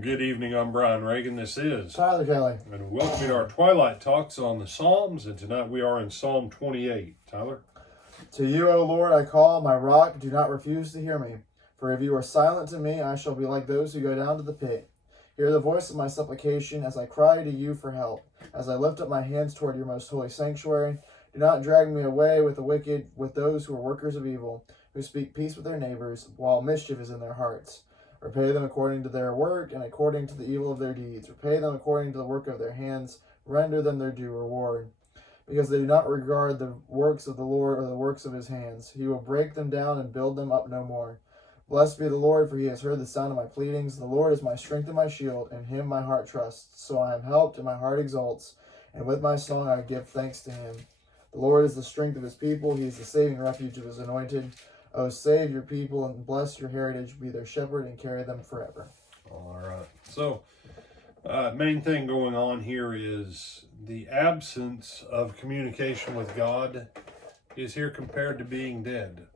Good evening, I'm Brian Reagan. This is Tyler Kelly. And welcome to our Twilight Talks on the Psalms. And tonight we are in Psalm 28. Tyler? To you, O Lord, I call, my rock, do not refuse to hear me. For if you are silent to me, I shall be like those who go down to the pit. Hear the voice of my supplication as I cry to you for help. As I lift up my hands toward your most holy sanctuary, do not drag me away with the wicked, with those who are workers of evil, who speak peace with their neighbors, while mischief is in their hearts. Repay them according to their work and according to the evil of their deeds. Repay them according to the work of their hands. Render them their due reward. Because they do not regard the works of the Lord or the works of his hands. He will break them down and build them up no more. Blessed be the Lord, for he has heard the sound of my pleadings. The Lord is my strength and my shield. In him my heart trusts. So I am helped and my heart exalts. And with my song I give thanks to him. The Lord is the strength of his people. He is the saving refuge of his anointed. Oh, save your people and bless your heritage. Be their shepherd and carry them forever. All right. So, main thing going on here is the absence of communication with God is here compared to being dead.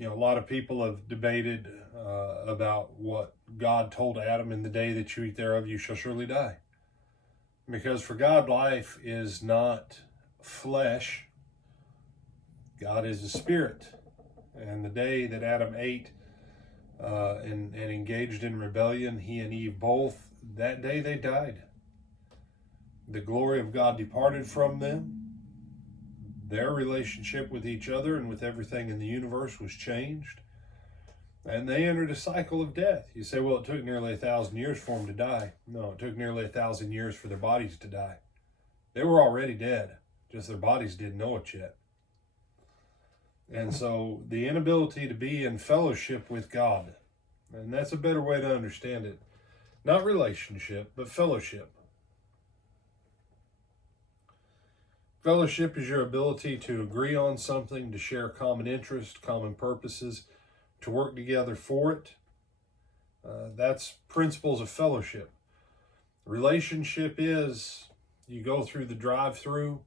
A lot of people have debated about what God told Adam, in the day that you eat thereof, you shall surely die. Because for God, life is not flesh. God is a spirit. And the day that Adam ate and engaged in rebellion, he and Eve both, that day they died. The glory of God departed from them. Their relationship with each other and with everything in the universe was changed. And they entered a cycle of death. You say, well, it took nearly 1,000 years for them to die. No, it took nearly 1,000 years for their bodies to die. They were already dead, just their bodies didn't know it yet. And so the inability to be in fellowship with God, and that's a better way to understand it. Not relationship, but fellowship. Fellowship is your ability to agree on something, to share common interest, common purposes, to work together for it. That's principles of fellowship. Relationship is you go through the drive-through,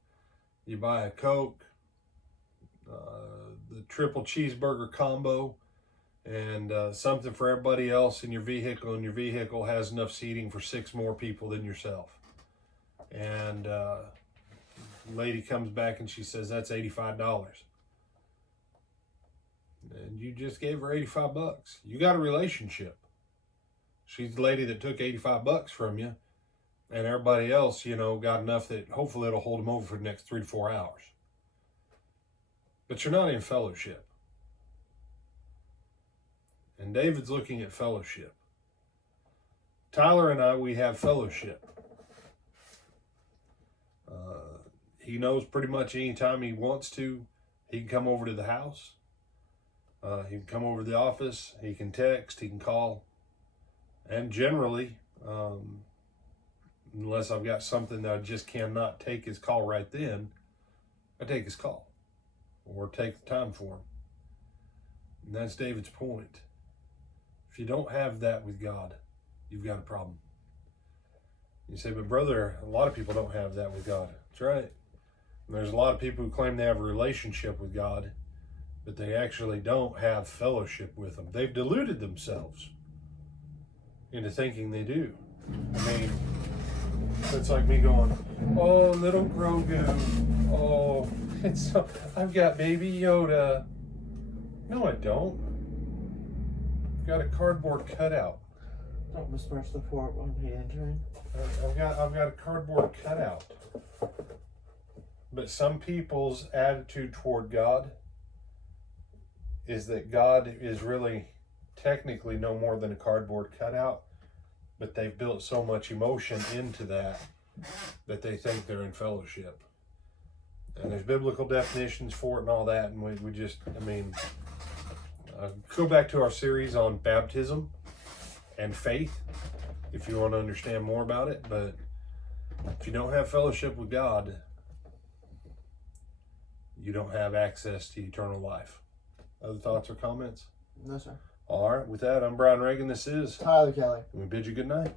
you buy a Coke, the triple cheeseburger combo, and something for everybody else in your vehicle, and your vehicle has enough seating for 6 more people than yourself. And the lady comes back and she says, that's $85. And you just gave her $85. You got a relationship. She's the lady that took $85 from you, and everybody else, got enough that hopefully it'll hold them over for the next 3 to 4 hours. But you're not in fellowship. And David's looking at fellowship. Tyler and I, we have fellowship. He knows pretty much anytime he wants to, he can come over to the house. He can come over to the office. He can text. He can call. And generally, unless I've got something that I just cannot take his call right then, I take his call. Or take the time for him. And that's David's point. If you don't have that with God, you've got a problem. You say, but brother, a lot of people don't have that with God. That's right. And there's a lot of people who claim they have a relationship with God, but they actually don't have fellowship with him. They've deluded themselves into thinking they do. I mean, it's like me going, oh, little Grogu, oh, I've got Baby Yoda. No, I don't. I've got a cardboard cutout. Don't besmirch the fort when he entering. I've got a cardboard cutout. But some people's attitude toward God is that God is really technically no more than a cardboard cutout, but they've built so much emotion into that they think they're in fellowship. And there's biblical definitions for it and all that, and we just, go back to our series on baptism and faith if you want to understand more about it. But if you don't have fellowship with God, you don't have access to eternal life. Other thoughts or comments? No, sir. All right, with that, I'm Brian Reagan. This is Tyler Kelly. And we bid you good night.